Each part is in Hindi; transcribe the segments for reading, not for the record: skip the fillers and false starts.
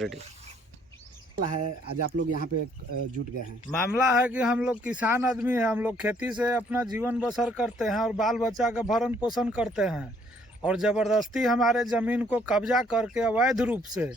रेडी है। आज आप लोग यहाँ पे जुट गए हैं। मामला है कि हम लोग किसान आदमी हैं, हम लोग खेती से अपना जीवन बसर करते हैं और बाल बच्चा का भरण पोषण करते हैं, और ज़बरदस्ती हमारे ज़मीन को कब्जा करके अवैध रूप से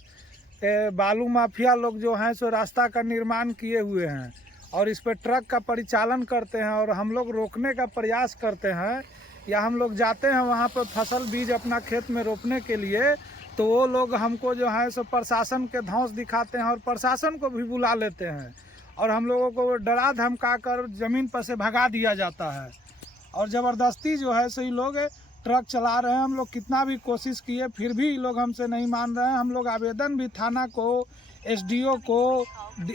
बालू माफिया लोग जो हैं सो रास्ता का निर्माण किए हुए हैं और इस पर ट्रक का परिचालन करते हैं। और हम लोग रोकने का प्रयास करते हैं या हम लोग जाते हैं वहाँ पर फसल बीज अपना खेत में रोपने के लिए, तो वो लोग हमको जो है सो प्रशासन के धौंस दिखाते हैं और प्रशासन को भी बुला लेते हैं और हम लोगों को डरा धमका कर ज़मीन पर से भगा दिया जाता है। और ज़बरदस्ती जो है सो ये लोग ट्रक चला रहे हैं। हम लोग कितना भी कोशिश किए फिर भी ये लोग हमसे नहीं मान रहे हैं। हम लोग आवेदन भी थाना को, एसडीओ को,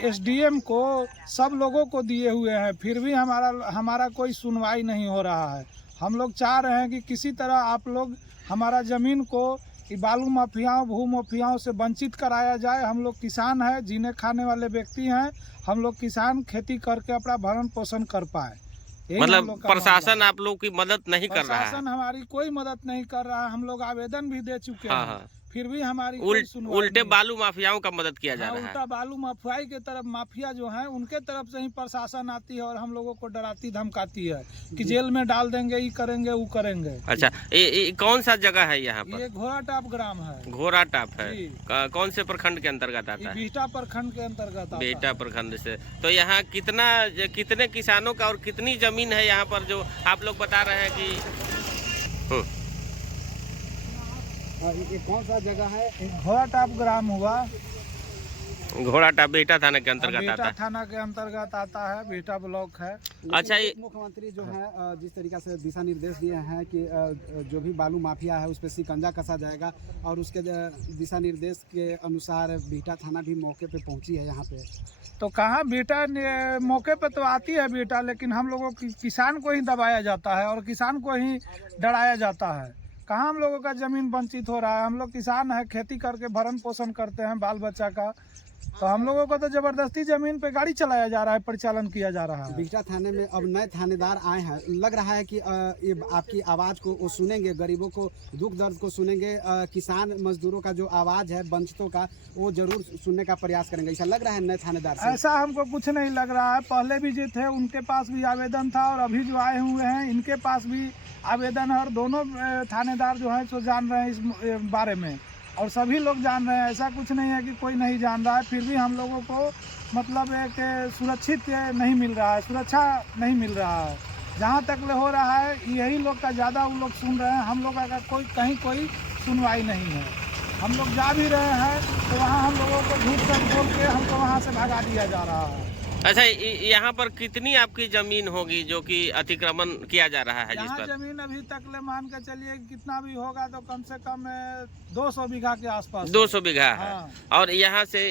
एसडीएम को, सब लोगों को दिए हुए हैं, फिर भी हमारा कोई सुनवाई नहीं हो रहा है। हम लोग चाह रहे हैं कि किसी तरह आप लोग हमारा ज़मीन को बालू माफियाओं, भू माफियाओं से वंचित कराया जाए। हम लोग किसान हैं, जीने खाने वाले व्यक्ति हैं, हम लोग किसान खेती करके अपना भरण पोषण कर पाए। मतलब प्रशासन आप लोग की मदद नहीं कर रहा है? प्रशासन हमारी कोई मदद नहीं कर रहा है। हम लोग आवेदन भी दे चुके हैं, फिर भी हमारी उल्टे बालू माफियाओं का मदद किया जा रहा है। उल्टा बालू माफियाई के तरफ, माफिया जो है उनके तरफ से ही प्रशासन आती है और हम लोगों को डराती धमकाती है कि जेल में डाल देंगे, ये करेंगे, वो करेंगे। अच्छा, ये कौन सा जगह है यहाँ पर? ये घोराटाप ग्राम है। घोराटाप है, कौन से प्रखंड के अंतर्गत आता है? बिहटा प्रखंड के अंतर्गत। बिहटा प्रखंड से। तो यहाँ कितने किसानों का और कितनी जमीन है यहाँ पर जो आप लोग बता रहे हैं कि ये कौन सा जगह है? घोराटाप ग्राम हुआ। घोराटाप बिहटा थाना के अंतर्गत आता है। थाना के अंतर्गत आता है, बिहटा ब्लॉक है। अच्छा, ये मुख्यमंत्री जो है जिस तरीके से दिशा निर्देश दिए हैं कि जो भी बालू माफिया है उस पर शिकंजा कसा जाएगा, और उसके दिशा निर्देश के अनुसार बिहटा थाना भी मौके पे पहुंची है यहाँ पे। तो कहाँ बेटा मौके पे तो आती है बेटा, लेकिन हम लोगों की किसान को ही दबाया जाता है और किसान को ही डराया जाता है। कहाँ हम लोगों का ज़मीन वंचित हो रहा है? हम लोग किसान हैं, खेती करके भरण पोषण करते हैं बाल बच्चा का, तो हम लोगों को तो ज़बरदस्ती ज़मीन पे गाड़ी चलाया जा रहा है, परिचालन किया जा रहा है। बिहटा थाने में अब नए थानेदार आए हैं, लग रहा है कि ये आपकी आवाज़ को वो सुनेंगे, गरीबों को दुख दर्द को सुनेंगे, किसान मजदूरों का जो आवाज़ है, वंचितों का, वो जरूर सुनने का प्रयास करेंगे। ऐसा लग रहा है नए थानेदार से? ऐसा हमको कुछ नहीं लग रहा है। पहले भी जो थे उनके पास भी आवेदन था और अभी जो आए हुए हैं इनके पास भी आवेदन है, और दोनों थानेदार जो है सो जान रहे हैं इस बारे में, और सभी लोग जान रहे हैं। ऐसा कुछ नहीं है कि कोई नहीं जान रहा है, फिर भी हम लोगों को मतलब एक सुरक्षित नहीं मिल रहा है, सुरक्षा नहीं मिल रहा है। जहाँ तक ले हो रहा है यही लोग का ज़्यादा वो लोग सुन रहे हैं, हम लोग का कोई सुनवाई नहीं है। हम लोग जा भी रहे हैं तो वहाँ हम लोगों को झूठ सच बोल के हमको वहाँ से भगा दिया जा रहा है। अच्छा, यहाँ पर कितनी आपकी जमीन होगी जो कि अतिक्रमण किया जा रहा है? जिस पर जमीन अभी तक ले मान के चलिए कितना भी होगा तो कम से कम 200 बीघा के आसपास। 200 बीघा है। हाँ। और यहाँ से,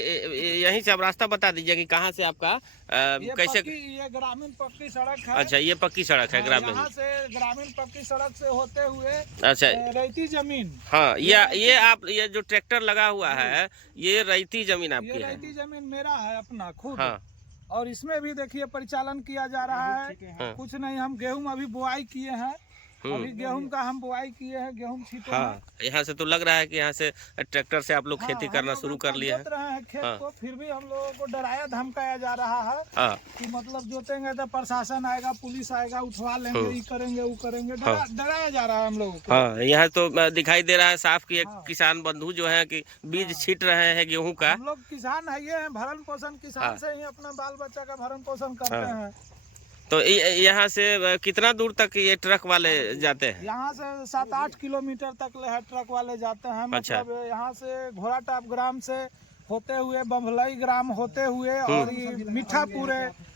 यहीं से आप रास्ता बता दीजिए कि कहाँ से आपका कैसे? ये ग्रामीण पक्की सड़क है। अच्छा, ये पक्की सड़क है ग्रामीण? यहाँ से ग्रामीण पक्की सड़क से होते हुए अच्छा, रैती जमीन। हाँ, ये जो ट्रैक्टर लगा हुआ है ये रैती जमीन आपकी है? रैती जमीन मेरा है अपना खुद। हाँ। और इसमें भी देखिए परिचालन किया जा रहा है। हाँ। कुछ नहीं, हम गेहूं अभी बुआई किए हैं, अभी गेहूं का हम बुआई किए हैं, गेहूं छींटे हैं। यहाँ से तो लग रहा है कि यहाँ से ट्रैक्टर से आप लोग खेती करना शुरू कर लिए हैं। खेत को फिर भी हम लोगों को डराया धमकाया जा रहा है कि मतलब जोतेंगे तो प्रशासन आएगा, पुलिस आएगा, उठवा लेंगे, ये करेंगे, वो करेंगे, डराया जा रहा है हम लोगों को। हाँ, यहाँ तो दिखाई दे रहा है साफ कि एक किसान बंधु जो है कि बीज छींट रहे हैं गेहूं का। हम लोग किसान है, ये भरण पोषण किसान से ही अपना बाल बच्चा का भरण पोषण करते हैं। तो यहाँ से कितना दूर तक ये ट्रक वाले जाते हैं? यहाँ से 7-8 किलोमीटर तक ले है ट्रक वाले जाते हैं। अच्छा। मतलब यहाँ से घोराटाप ग्राम से होते हुए बम्भलई ग्राम होते हुए और ये मीठापुर,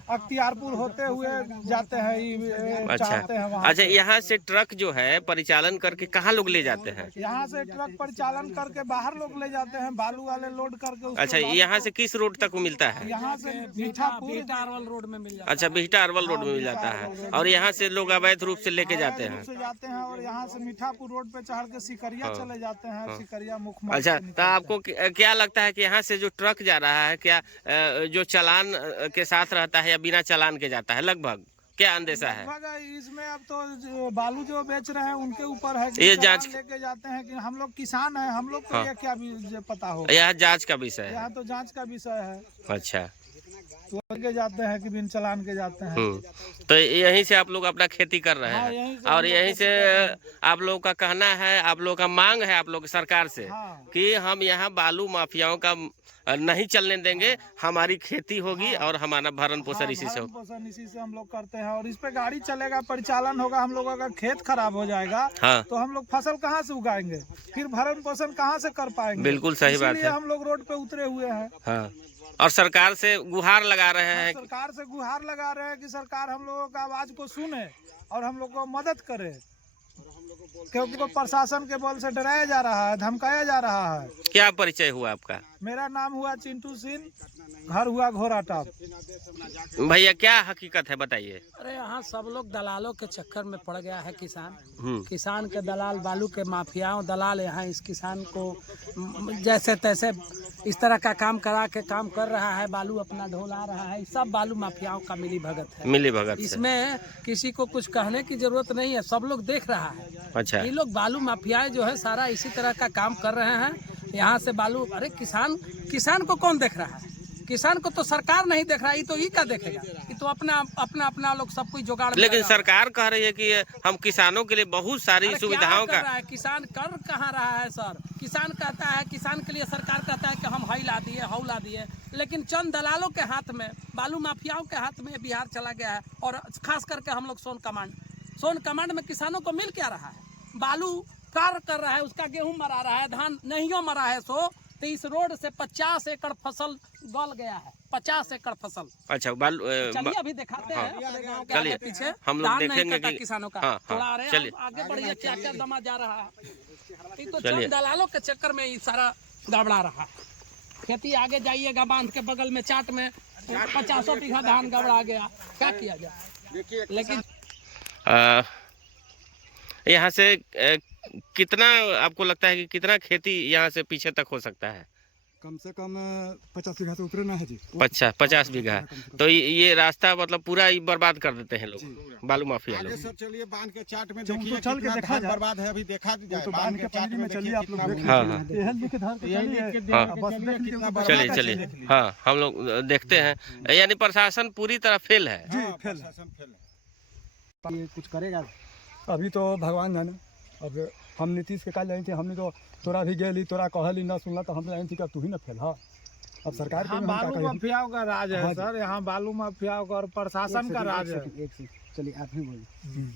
अख्तियारपुर होते हुए जाते हैं। चाहते हैं वहाँ। अच्छा, यहाँ से ट्रक जो है परिचालन करके कहाँ लोग ले जाते हैं? यहाँ से ट्रक परिचालन करके बाहर लोग ले जाते हैं, बालू वाले लोड करके। अच्छा, यहाँ से किस रोड तक मिलता है? यहाँ से मीठापुर अरवल रोड में मिल जाता है। अच्छा, बिहटा अरवल रोड में मिल जाता है, और यहाँ से लोग अवैध रूप से लेके जाते हैं। और यहाँ से मीठापुर रोड पे चढ़ के सिकरिया चले जाते हैं, सिकरिया मुख्य। अच्छा, तो आपको क्या लगता है कि यहाँ से जो ट्रक जा रहा है क्या जो चालान के साथ रहता है या बिना चालान के जाता है लगभग? क्या अंदेशा है? लगभग इसमें अब तो बालू जो बेच रहे हैं उनके ऊपर है कि ये चालान जांच लेके जाते हैं कि हम लोग किसान हैं, हम लोग को हाँ। ये क्या भी पता होगा। यह जांच का विषय है। यहाँ तो जांच का विषय है, अच्छा। तो के जाते हैं कि बिन चालान के जाते हैं। तो यहीं से आप लोग अपना खेती कर रहे हाँ, हैं यहीं से और हम लोग यहीं खेती से कर रहे हैं। आप लोगों का कहना है, आप लोगों का मांग है आप लोग सरकार से हाँ। कि हम यहाँ बालू माफियाओं का नहीं चलने देंगे, हमारी खेती होगी और हमारा भरण पोषण इसी से होगा। पोषण इसी से हम लोग करते हैं और इस पे गाड़ी चलेगा, परिचालन होगा, हम लोगों का खेत खराब हो जाएगा हाँ, तो हम लोग फसल कहाँ से उगाएंगे, फिर भरण पोषण कहाँ से कर पाएंगे। बिल्कुल सही बात इसीलिए है। हम लोग रोड पे उतरे हुए हैं। हाँ, और सरकार से गुहार लगा रहे हैं। सरकार से गुहार लगा रहे हैं कि सरकार हम लोगों का आवाज को सुने और हम लोग को मदद करे, क्योंकि को प्रशासन के बल से डराया जा रहा है, धमकाया जा रहा है। क्या परिचय हुआ आपका? मेरा नाम हुआ चिंटू सिंह, घर हुआ घोराटाप। भैया क्या हकीकत है बताइए? अरे यहाँ सब लोग दलालों के चक्कर में पड़ गया है किसान। हम्म, किसान के दलाल, बालू के माफियाओं दलाल यहाँ इस किसान को जैसे तैसे इस तरह का काम करा के काम कर रहा है, बालू अपना ढोला रहा है। सब बालू माफियाओं का मिली भगत है। मिली भगत से। इसमें किसी को कुछ कहने की जरूरत नहीं है, सब लोग देख रहा है। अच्छा। ये लोग बालू माफियाए जो है सारा इसी तरह का काम कर रहे हैं। यहाँ से बालू, अरे किसान को कौन देख रहा है? किसान को तो सरकार नहीं देख रहा है, ये तो का देखेगा, ये तो अपना लोग सब कुछ जुगाड़। लेकिन सरकार कह रही है कि हम किसानों के लिए बहुत सारी सुविधाओं का। किसान कर कहाँ रहा है सर? किसान कहता है, किसान के लिए सरकार कहता है कि हम हई ला दिए, हऊ ला दिए, लेकिन चंद दलालों के हाथ में, बालू माफियाओं के हाथ में बिहार चला गया है। और खास करके हम लोग सोन कमांड में किसानों को मिल क्या रहा है? बालू कार्य कर रहा है, उसका गेहूं मरा रहा है, धान नहीं मरा है। तो इस रोड से 50 एकड़ फसल गल गया है, 50 एकड़ फसल। अच्छा, चलिए अभी दिखाते हैं अपने गांव के आगे पीछे, हम लोग धान नहीं देखेंगे कटा कि किसानों का। हाँ, थोड़ा हाँ, अरे चलिए आगे बढ़िए, क्या क्या दमा जा रहा है। ये तो चलिए। चंद दलालों के चक्कर में ये सारा गड़बड़ा रहा है। खेती आगे जाइएगा, बांध के बगल में चाट में 50 बीघा धान गड़बड़ा गया, क्या किया गया। लेकिन यहाँ से कितना आपको लगता है कि कितना खेती यहाँ से पीछे तक हो सकता है? कम से कम 50 बीघा तो उतरना है जी। 50 बीघा। तो ये रास्ता मतलब पूरा ही बर्बाद कर देते हैं लोग, बालू माफिया लोग। सर चलिए बांध के चाट में तो देखिए चल के कितना देखा धान जाए। बर्बाद है, अभी देखा जाए। तो बांध के पानी में चलिए, आप लोग देख हाँ, लीजिए। हाँ। एहन जी के धार पे चलिए। हाँ। बस देख लीजिए, कितना ऊपर चलिए का चलिए, चलिए। हाँ, हम लोग देखते हैं। यानी प्रशासन पूरी तरह फेल है। जी फेल है। ये कुछ करेगा? अभी तो भगवान जाने। अब हम नीतीश के काल जानी थी, हमने तो तोरा भी गेली, तोरा कहली ना सुनला, तो हम जानी थी कि तू ही ना फेल। हाँ, अब सरकार के हाँ, बालू माफियाओं का राज है हाँ, सर। यहाँ बालू माफियाओं का और प्रशासन का राज है। चलिए आप ही बोलिए।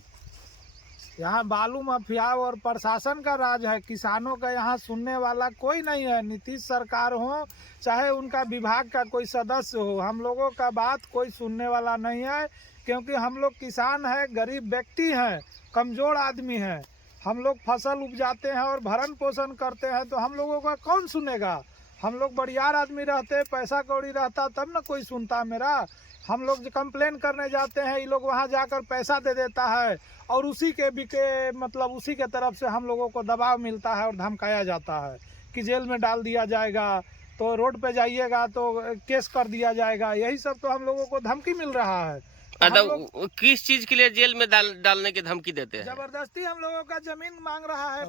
यहाँ बालू माफियाओं और प्रशासन का राज है। किसानों का यहाँ सुनने वाला कोई नहीं है। नीतीश सरकार हो चाहे उनका विभाग का कोई सदस्य हो, हम लोगों का बात कोई सुनने वाला नहीं है। क्योंकि हम लोग किसान हैं, गरीब व्यक्ति हैं, कमजोर आदमी हैं। हम लोग फसल उपजाते हैं और भरण पोषण करते हैं, तो हम लोगों का कौन सुनेगा? हम लोग बढ़ियार आदमी रहते, पैसा कौड़ी रहता तब ना कोई सुनता मेरा। हम लोग जो कंप्लेन करने जाते हैं, ये लोग वहाँ जाकर पैसा दे देता है और उसी के तरफ से हम लोगों को दबाव मिलता है और धमकाया जाता है कि जेल में डाल दिया जाएगा, तो रोड पे जाइएगा तो केस कर दिया जाएगा। यही सब तो हम लोगों को धमकी मिल रहा है। किस चीज के लिए जेल में डालने की धमकी देते हैं? जबरदस्ती हम लोगों का जमीन मांग रहा है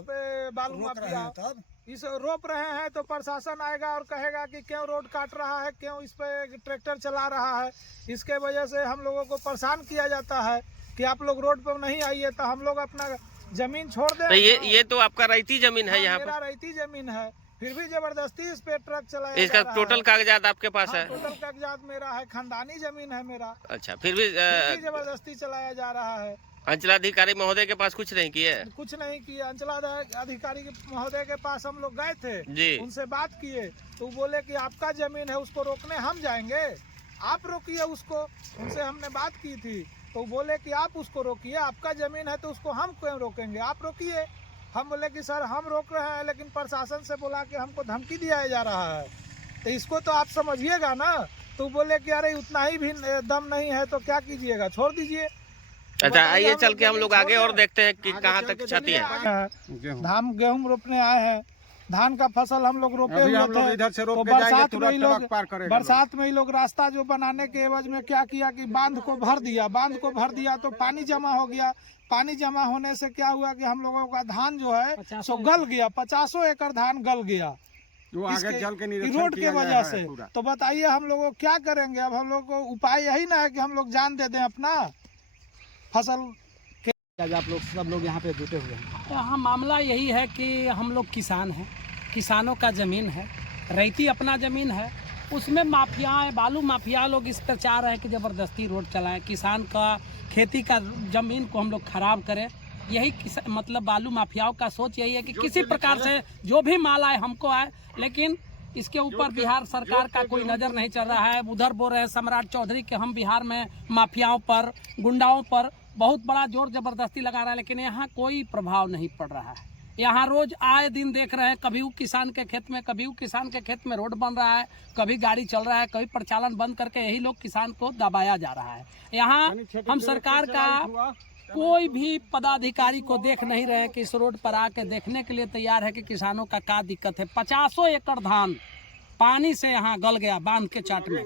बालू माफिया। इस रोप रहे हैं तो प्रशासन आएगा और कहेगा कि क्यों रोड काट रहा है, क्यों इस पे ट्रैक्टर चला रहा है। इसके वजह से हम लोगों को परेशान किया जाता है कि आप लोग रोड पर नहीं आइए, तो हम लोग अपना जमीन छोड़ दें। तो ये तो आपका रैती जमीन है यहाँ मेरा पर? रैती जमीन है, फिर भी जबरदस्ती इस पे ट्रक चलाया इसका जा रहा टोटल है। कागजात आपके पास हाँ, है? टोटल कागजात मेरा है, खानदानी जमीन है मेरा। अच्छा, फिर भी जबरदस्ती चलाया जा रहा है। अंचलाधिकारी महोदय के पास कुछ नहीं किए? कुछ नहीं किया। अंचलाधिकारी महोदय के पास हम लोग गए थे जी। उनसे बात किए तो बोले कि आपका जमीन है, उसको रोकने हम जाएंगे, आप रोकिए उसको। उनसे हमने बात की थी तो बोले कि आप उसको रोकिए, आपका जमीन है तो उसको हम क्यों रोकेंगे, आप रोकिए। हम बोले कि सर हम रोक रहे हैं, लेकिन प्रशासन से बोला कि हमको धमकी दिया जा रहा है, तो इसको तो आप समझिएगा ना। तो बोले कि अरे उतना ही भी दम नहीं है तो क्या कीजिएगा, छोड़ दीजिए। अच्छा, आइए चल के हम लोग आगे और देखते हैं कि कहाँ तक क्षति है। धान गेहूँ रोपने आए हैं धान का फसल हम लोग रोपे अभी हुए हम लोग थे, इधर से रोक तो के जाएंगे, बरसात में तुरंत ही लोग ट्रक पार करेगा बरसात में ही लोग रास्ता जो बनाने के एवज में क्या किया कि बांध को भर दिया तो पानी जमा हो गया। पानी जमा होने से क्या हुआ कि हम लोगों का धान जो है सो गल गया, 50 एकड़ धान गल गया वो आगे इसके- चल के रोड निरीक्षण के किया गया वजह है से। पूरा। तो बताइए हम लोग क्या करेंगे? अब हम लोग को उपाय यही ना है कि हम लोग जान दे दें अपना फसल। आज आप लोग सब लोग यहाँ पे जुटे हुए हैं, यहाँ मामला यही है कि हम लोग किसान हैं, किसानों का ज़मीन है, रैती अपना ज़मीन है, उसमें माफिया बालू माफिया लोग इस पर चाह रहे हैं कि ज़बरदस्ती रोड चलाएं, किसान का खेती का ज़मीन को हम लोग खराब करें। यही मतलब बालू माफियाओं का सोच यही है कि किसी प्रकार से जो भी माल आए हमको आए, लेकिन इसके ऊपर बिहार सरकार का कोई नज़र नहीं चल रहा है। उधर बोल रहे हैं सम्राट चौधरी के हम बिहार में माफियाओं पर, गुंडाओं पर बहुत बड़ा जोर जबरदस्ती लगा रहा है, लेकिन यहाँ कोई प्रभाव नहीं पड़ रहा है। यहाँ रोज आए दिन देख रहे हैं, कभी वो किसान के खेत में, कभी वो किसान के खेत में रोड बन रहा है, कभी गाड़ी चल रहा है, कभी प्रचालन बंद करके यही लोग किसान को दबाया जा रहा है। यहाँ हम सरकार का कोई भी पदाधिकारी को देख नहीं रहे कि इस रोड पर आके देखने के लिए तैयार है कि किसानों का क्या दिक्कत है। 50 एकड़ धान पानी से यहाँ गल गया बांध के चाट में।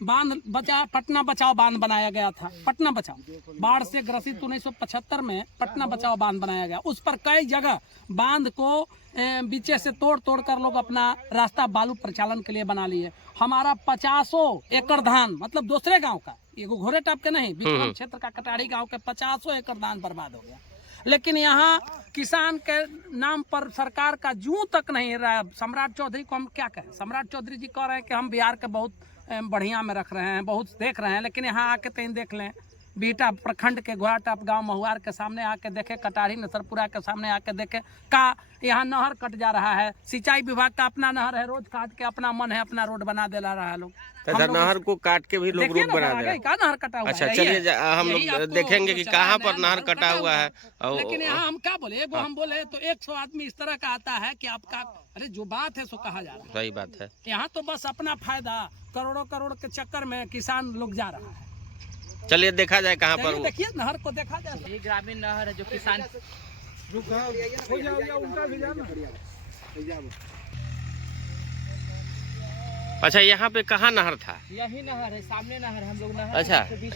बांध बचा पटना बचाओ बांध बनाया गया था, पटना बचाओ बाढ़ से ग्रसित 1975 में पटना बचाओ बांध बनाया गया। उस पर कई जगह बांध को बीचे से तोड़ कर लोग अपना रास्ता बालू प्रचालन के लिए बना लिए। हमारा 50 एकड़ धान मतलब दूसरे गांव का, ये घोरे टाप के नहीं, विक्रम क्षेत्र का कटारी गांव के 50 एकड़ धान बर्बाद हो गया। लेकिन यहाँ किसान के नाम पर सरकार का जूं तक नहीं रहा। सम्राट चौधरी को हम क्या कहें? सम्राट चौधरी जी कह रहे हैं कि हम बिहार के बहुत बढ़िया में रख रहे हैं, बहुत देख रहे हैं, लेकिन यहाँ आके तीन देख लें, बीटा प्रखंड के घोड़ाटाप गांव महुआर के सामने आके देखे, कटारी नसरपुरा के सामने आके देखे का यहाँ नहर कट जा रहा है। सिंचाई विभाग का अपना नहर है, रोज काट के अपना मन है अपना रोड बना दे रहा है लोग। नहर को काट के भी लोग रोड बना दे रहे हैं। कहाँ नहर कटा हुआ है? अच्छा चलिए हम लोग देखेंगे कि कहाँ पर नहर कटा हुआ है। लेकिन यहाँ हम क्या बोले, वो हम बोले तो 100 आदमी इस तरह का आता है कि आपका अरे जो बात है सो कहा जा रहा है। सही बात है। यहाँ तो बस अपना फायदा करोड़ों के चक्कर में किसान लोग जा रहा है। चलिए देखा जाए कहाँ पर। देखिए नहर को देखा जाए, ये ग्रामीण नहर है जो किसान अच्छा यहाँ पे कहाँ नहर था? यही नहर है, सामने नहर है, हम लोग नहर अच्छा के बीच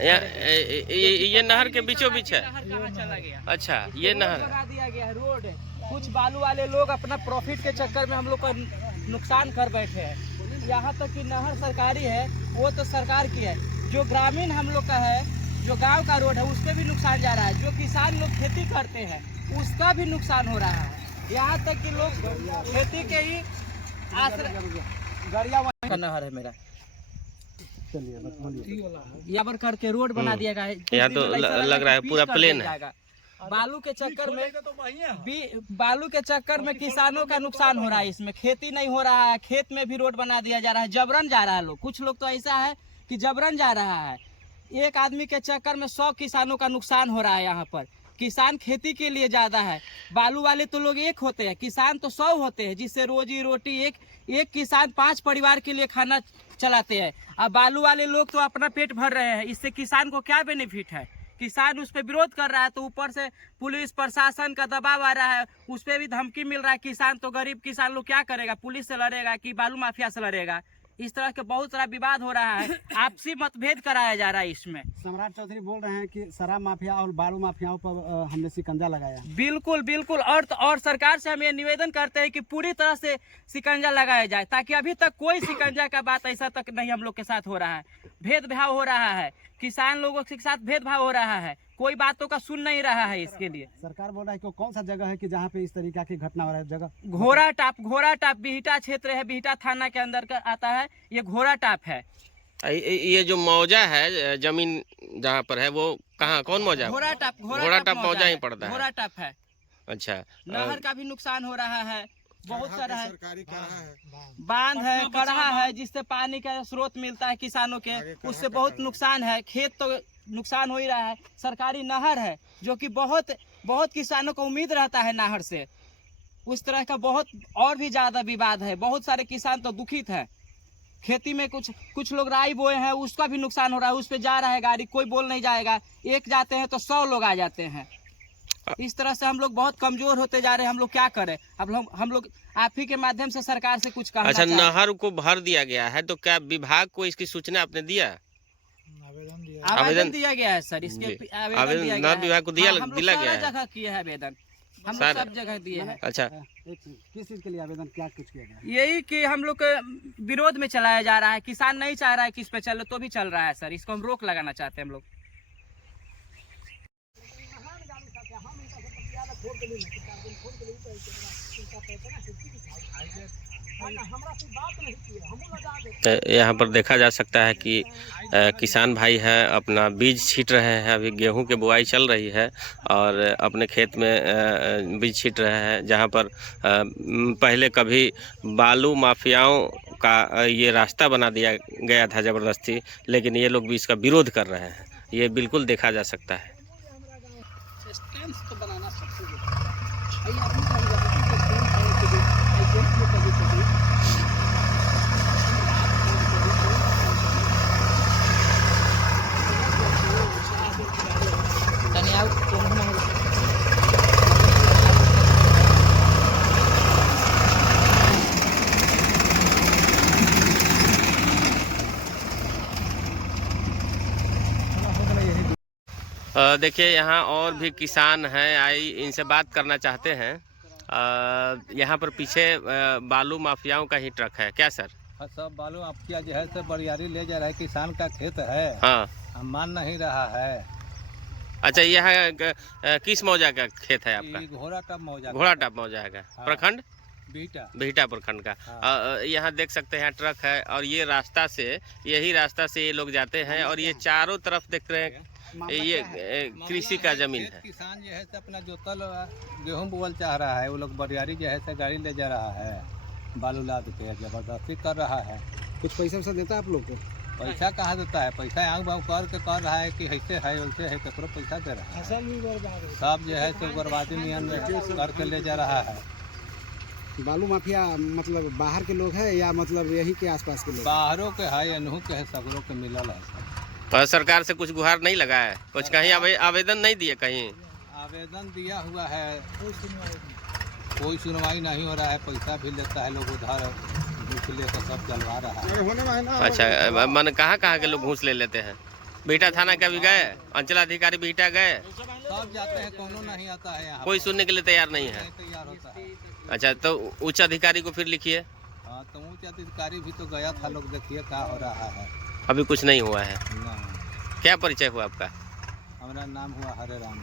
ये नहर के बीचों बीच है। नहर कहाँ चला गया? अच्छा ये नहर लगा दिया गया है रोड। कुछ बालू वाले लोग अपना प्रॉफिट के चक्कर में हम लोग का नुकसान कर बैठे हैं। यहाँ तक कि नहर सरकारी है, वो तो सरकार की है, जो ग्रामीण हम लोग का है, जो गांव का रोड है, उस पर भी नुकसान जा रहा है। जो किसान लोग खेती करते हैं उसका भी नुकसान हो रहा है। यहाँ तक कि लोग खेती के ही का नहर है मेरा, यावर करके रोड बना दिया गया है। यहाँ तो लग रहा है पूरा प्लेन है। बालू के चक्कर में बालू के चक्कर में किसानों का नुकसान हो रहा है। इसमें खेती नहीं हो रहा है, खेत में भी रोड बना दिया जा रहा है, जबरन जा रहा है लोग। कुछ लोग तो ऐसा है कि जबरन जा रहा है। एक आदमी के चक्कर में 100 किसानों का नुकसान हो रहा है। यहाँ पर किसान खेती के लिए ज्यादा है, बालू वाले तो लोग एक होते हैं, किसान तो 100 होते हैं, जिससे रोजी रोटी एक किसान 5 परिवार के लिए खाना चलाते हैं। अब बालू वाले लोग तो अपना पेट भर रहे हैं, इससे किसान को क्या बेनिफिट है? किसान उस पर विरोध कर रहा है तो ऊपर से पुलिस प्रशासन का दबाव आ रहा है, उस पर भी धमकी मिल रहा है। किसान तो गरीब किसान लोग क्या करेगा? पुलिस से लड़ेगा कि बालू माफिया से लड़ेगा? इस तरह के बहुत सारा विवाद हो रहा है, आपसी मतभेद कराया जा रहा है इसमें। सम्राट चौधरी बोल रहे हैं कि शराब माफिया और बालू माफियाओं पर हमने शिकंजा लगाया। बिल्कुल बिल्कुल, और सरकार से हम ये निवेदन करते हैं कि पूरी तरह से शिकंजा लगाया जाए, ताकि अभी तक कोई शिकंजा का बात ऐसा तक नहीं हम लोग के साथ हो रहा है। भेदभाव हो रहा है, किसान लोगों के साथ भेदभाव हो रहा है, कोई बातों का सुन नहीं रहा है। इसके लिए सरकार बोल रहा है कि कौन सा जगह है कि जहाँ पे इस तरीका की घटना हो रहा है? जगह घोड़ा टाप बिहटा क्षेत्र है, बिहटा थाना के अंदर का आता है, ये घोड़ा टाप है। ये जो मौजा है जमीन जहाँ पर है वो कहाँ, कौन मौजा? घोड़ा टाप मौजा ही पड़ता है। घोड़ा टाप है। अच्छा नहर का भी नुकसान हो रहा है, बहुत सारा है, बांध है, कड़हा है, जिससे पानी का स्रोत मिलता है किसानों के, उससे बहुत नुकसान है। खेत तो नुकसान हो ही रहा है। सरकारी नहर है जो कि बहुत किसानों को उम्मीद रहता है नहर से। उस तरह का बहुत और भी ज्यादा विवाद है, बहुत सारे किसान तो दुखित है। खेती में कुछ लोग राई बोए हैं, उसका भी नुकसान हो रहा है, उस पे जा रहा है गाड़ी, कोई बोल नहीं जाएगा। एक जाते हैं तो 100 लोग आ जाते हैं। इस तरह से हम लोग बहुत कमजोर होते जा रहे हैं। हम लोग क्या करें? अब हम लोग आप ही के माध्यम से सरकार से कुछ कहना अच्छा, चाहते हैं। नहर को भर दिया गया है, तो क्या विभाग को इसकी सूचना आपने दिया? आवेदन दिया गया है सर, इसके जी। आवेदन दिया गया नहर है। विभाग को दिया हाँ, हम लोग दिला सारा गया है। जगह किए हैं आवेदन, हम लोग सारा- सब जगह दिए हैं। अच्छा, एक चीज, किस चीज के लिए आवेदन क्या कुछ किया गया? यही कि हम लोग के विरोध में चलाया जा रहा है। किसान नहीं चाह रहा है कि इस पे चले, तो भी चल रहा है सर। इसको हम रोक लगाना चाहते हैं हम लोग। यहाँ पर देखा जा सकता है कि किसान भाई हैं, अपना बीज छींट रहे हैं। अभी गेहूं की बुआई चल रही है और अपने खेत में बीज छींट रहे हैं, जहाँ पर पहले कभी बालू माफियाओं का ये रास्ता बना दिया गया था ज़बरदस्ती, लेकिन ये लोग भी इसका विरोध कर रहे हैं। ये बिल्कुल देखा जा सकता है। देखिए, यहाँ और भी किसान हैं, आई इनसे बात करना चाहते हैं। यहाँ पर पीछे बालू माफियाओं का ही ट्रक है क्या सर? सब बालू माफिया जो है सब बरियारी ले जा रहा है। किसान का खेत है, हाँ। हम मान नहीं रहा है। अच्छा, यह किस मौजा का खेत है आपका? घोड़ा टप मौजा, घोड़ा टाप मौजा है। हाँ। प्रखंड बीटा बिहटा प्रखंड का। हाँ। यहाँ देख सकते हैं ट्रक है, और ये रास्ता से, यही रास्ता से ये लोग जाते हैं, और ये चारों तरफ देख रहे हैं ये कृषि का जमीन है। किसान जो है से अपना जोतल गेहूं बोअल चाह रहा है, वो लोग बरियारी जो है से गाड़ी ले जा रहा है, बालू लाद के जबरदस्ती कर रहा है। कुछ पैसा वैसा देता है आप लोग को? पैसा कहाँ देता है? पैसा आँख बाँख कर के कर रहा है कि ऐसे है वैसे है, ककरो पैसा दे रहा है। सब जो है से बर्बादी नियन करके ले जा रहा है। बालू माफिया मतलब बाहर के लोग हैं या मतलब यही के आसपास के लोग? बाहरों के है, अनहू के है, सबरों के मिलल है। और सरकार से कुछ गुहार नहीं लगा है? कुछ कहीं आवेदन नहीं दिए? कहीं आवेदन दिया हुआ है, कोई सुनवाई नहीं हो रहा है। पैसा भी लेता है लोग उधार, घूस लेकर सब चलवा रहा है। अच्छा, मन कहाँ के लोग घूस ले लेते हैं? बिहटा थाना का भी गए, अंचलाधिकारी बिहटा गए, सब जाते हैं, कोनो नहीं आता है यहाँ। कोई सुनने के लिए तैयार नहीं है। तैयार होता है। अच्छा, तो उच्च अधिकारी को फिर लिखिए। हाँ, तो उच्च अधिकारी भी तो गया था, लोग देखिए क्या हो रहा है। अभी कुछ नहीं हुआ है। नहीं, क्या परिचय हुआ आपका? हमारा नाम हुआ हरे राम,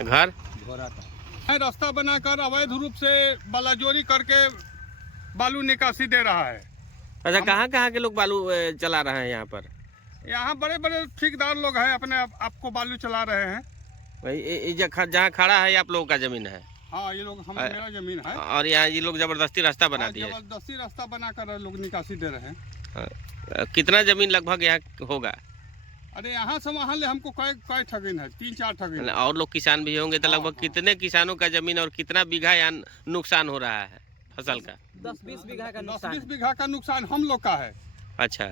घर घोड़ा का। रास्ता बनाकर अवैध रूप से बालाजोरी करके बालू निकासी दे रहा है। अच्छा, कहाँ के लोग बालू चला रहे हैं यहाँ पर? यहाँ बड़े बड़े ठेकेदार लोग हैं, अपने आपको बालू चला रहे हैं। भाई, जहाँ खड़ा है ये आप लोगों का जमीन है? हाँ, ये लोग मेरा जमीन है, और यहाँ ये लोग जबरदस्ती रास्ता बना दिए? जबरदस्ती रास्ता बनाकर लोग निकासी दे रहे हैं। कितना जमीन लगभग यहाँ होगा? अरे यहाँ से वहाँ ले हमको कई ठगिन है, 3-4 ठगिन। और लोग किसान भी होंगे, तो लगभग कितने किसानों का जमीन और कितना बीघा यहाँ नुकसान हो रहा है फसल का? 10-20 बीघा का नुकसान 10-20 बीघा का नुकसान हम लोग का है। अच्छा,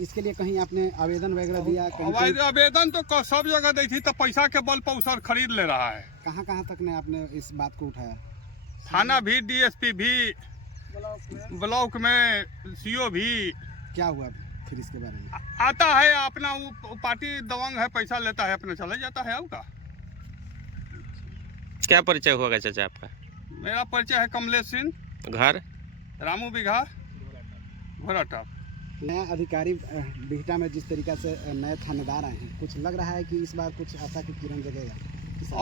इसके लिए कहीं आपने आवेदन वगैरह दिया? कहीं आवेदन तो सब जगह दी थी, तो पैसा के बल पर उसर खरीद ले रहा है। कहाँ तक ने आपने इस बात को उठाया? थाना भी, डीएसपी भी, ब्लॉक में सीओ भी। क्या हुआ फिर इसके बारे में? आता है अपना, वो पार्टी दबंग है, पैसा लेता है, अपना चला जाता है। आपका क्या परिचय होगा चाचा आपका? मेरा परिचय है कमलेश सिंह, घर रामू बिघा, घोड़ा टाप। नया अधिकारी बिहटा में जिस तरीका से नए थानेदार आए हैं, कुछ लग रहा है कि इस बार कुछ आशा की किरण जगेगा?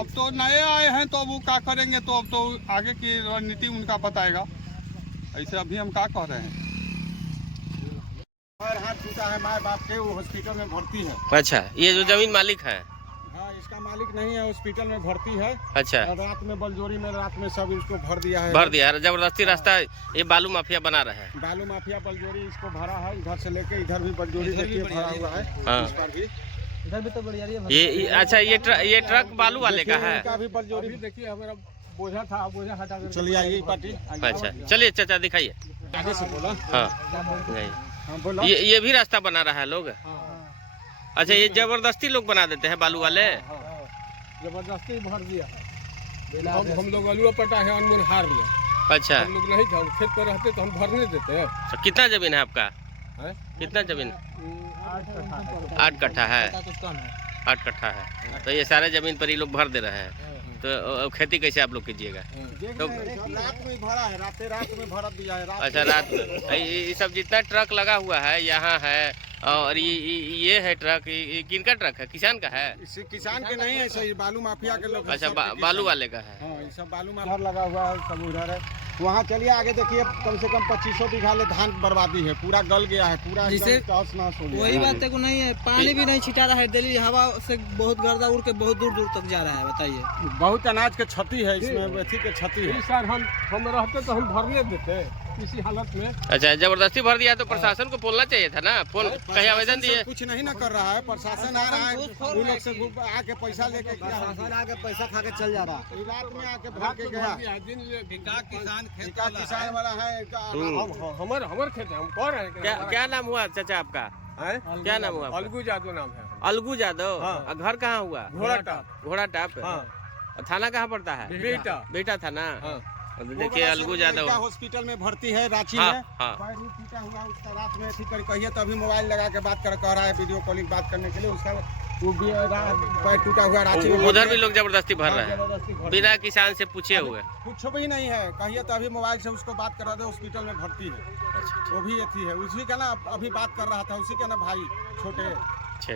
अब तो नए आए हैं, तो अब वो क्या करेंगे, तो अब तो आगे की रणनीति उनका बताएगा। ऐसे अभी हम क्या कह रहे हैं। हाथ टूटा है माँ बाप के, वो हॉस्पिटल में भर्ती है। अच्छा, ये जो जमीन मालिक है? हाँ, इसका मालिक नहीं है, हॉस्पिटल में भर्ती है। अच्छा, और रात में बलजोरी में रात में सब इसको भर दिया है। भर दिया है जबरदस्ती रास्ता, ये बालू माफिया बना रहे हैं। बालू माफिया बलजोरी इसको भरा है, इधर से लेके इधर भी बलजोरी देखिए भरा हुआ है। हाँ। इस पर भी इधर भी तो बढ़िया ये अच्छा, ये ट्रक बालू वाले का है? इनका भी बलजोरी देखिए, हमारा बोझा था, बोझा हटा कर चलिए आइए पार्टी। अच्छा, चलिए चाचा दिखाइए। आगे से बोला। हाँ, नहीं, हाँ, बोला। ये भी रास्ता बना रहा है लोग? अच्छा, ये जबरदस्ती लोग बना देते हैं बालू वाले? जबरदस्ती भर दिया है। हम लोग अलुआ पटा है अनमोल हार ले, अच्छा, हम लोग नहीं था खेत पर रहते तो हम भरने देते हैं। तो कितना जमीन है आपका? हैं? कितना जमीन? 8 कट्ठा है। कुछ कम है। 8 कट्ठा है। तो ये सारे जमीन पर ये लोग भर दे रहे हैं। तो खेती कैसे आप लोग कीजिएगा? तो रात में भरा है, रात में भर दिया है। अच्छा, रात में ये सब जितना ट्रक लगा हुआ है यहाँ है, और ये है ट्रक, ये किनका ट्रक है? किसान का है? इसी किसान के नहीं है, सही बालू माफिया के लोग। अच्छा, बालू वाले का है। हाँ, ये सब बालू माफिया लगा हुआ है, सब उधर है। वहाँ चलिए आगे देखिए, कम से कम 2500 बीघा ले धान बर्बादी है, पूरा गल गया है, पूरा जिसे तहस नहस हो गया। वही बात है को नहीं है, पानी भी नहीं छिटा रहा है, दिल्ली हवा से बहुत गर्दा उड़ के बहुत दूर दूर तक जा रहा है। बताइए, बहुत अनाज के क्षति है इसमें, अथी के क्षति है। सर हम रहते तो हम भरने देते इसी हालत में। अच्छा, जबरदस्ती भर दिया तो प्रशासन को बोलना चाहिए था ना, फोन कहीं आवेदन दिए। कुछ नहीं ना कर रहा है, प्रशासन आ रहा है, उन लोग से आके पैसा लेके, प्रशासन आके पैसा खा के चल जा रहा है। रात में आके भर के गया। किसान वाला है, हमारे खेत है, हम कह रहे हैं। क्या नाम हुआ चाचा आपका? क्या नाम हुआ? अलगू यादव नाम है। अलगू यादव। हाँ। घर कहाँ हुआ? घोड़ा टाप। हाँ। थाना कहाँ पड़ता है? बेटा थाना। हाँ। देखिए, अलगू यादव हॉस्पिटल में भर्ती है, रांची हाँ, में। हाँ। पैर भी टूटा हुआ, उसका रात में ऐसी कहिए तो अभी मोबाइल लगा के बात कह रहा है, वीडियो कॉलिंग बात करने के लिए। उसका वो भी पैर टूटा हुआ, रांची में। उधर भी लोग जबरदस्ती भर रहे जबरदस्ती हैं भर बिना किसान से पूछे हुए। कुछ भी नहीं है, कहिए तो अभी मोबाइल से उसको बात करा दे, हॉस्पिटल में भर्ती है। वो भी अथी है, उसी का ना अभी बात कर रहा था, उसी का ना भाई छोटे। अच्छा।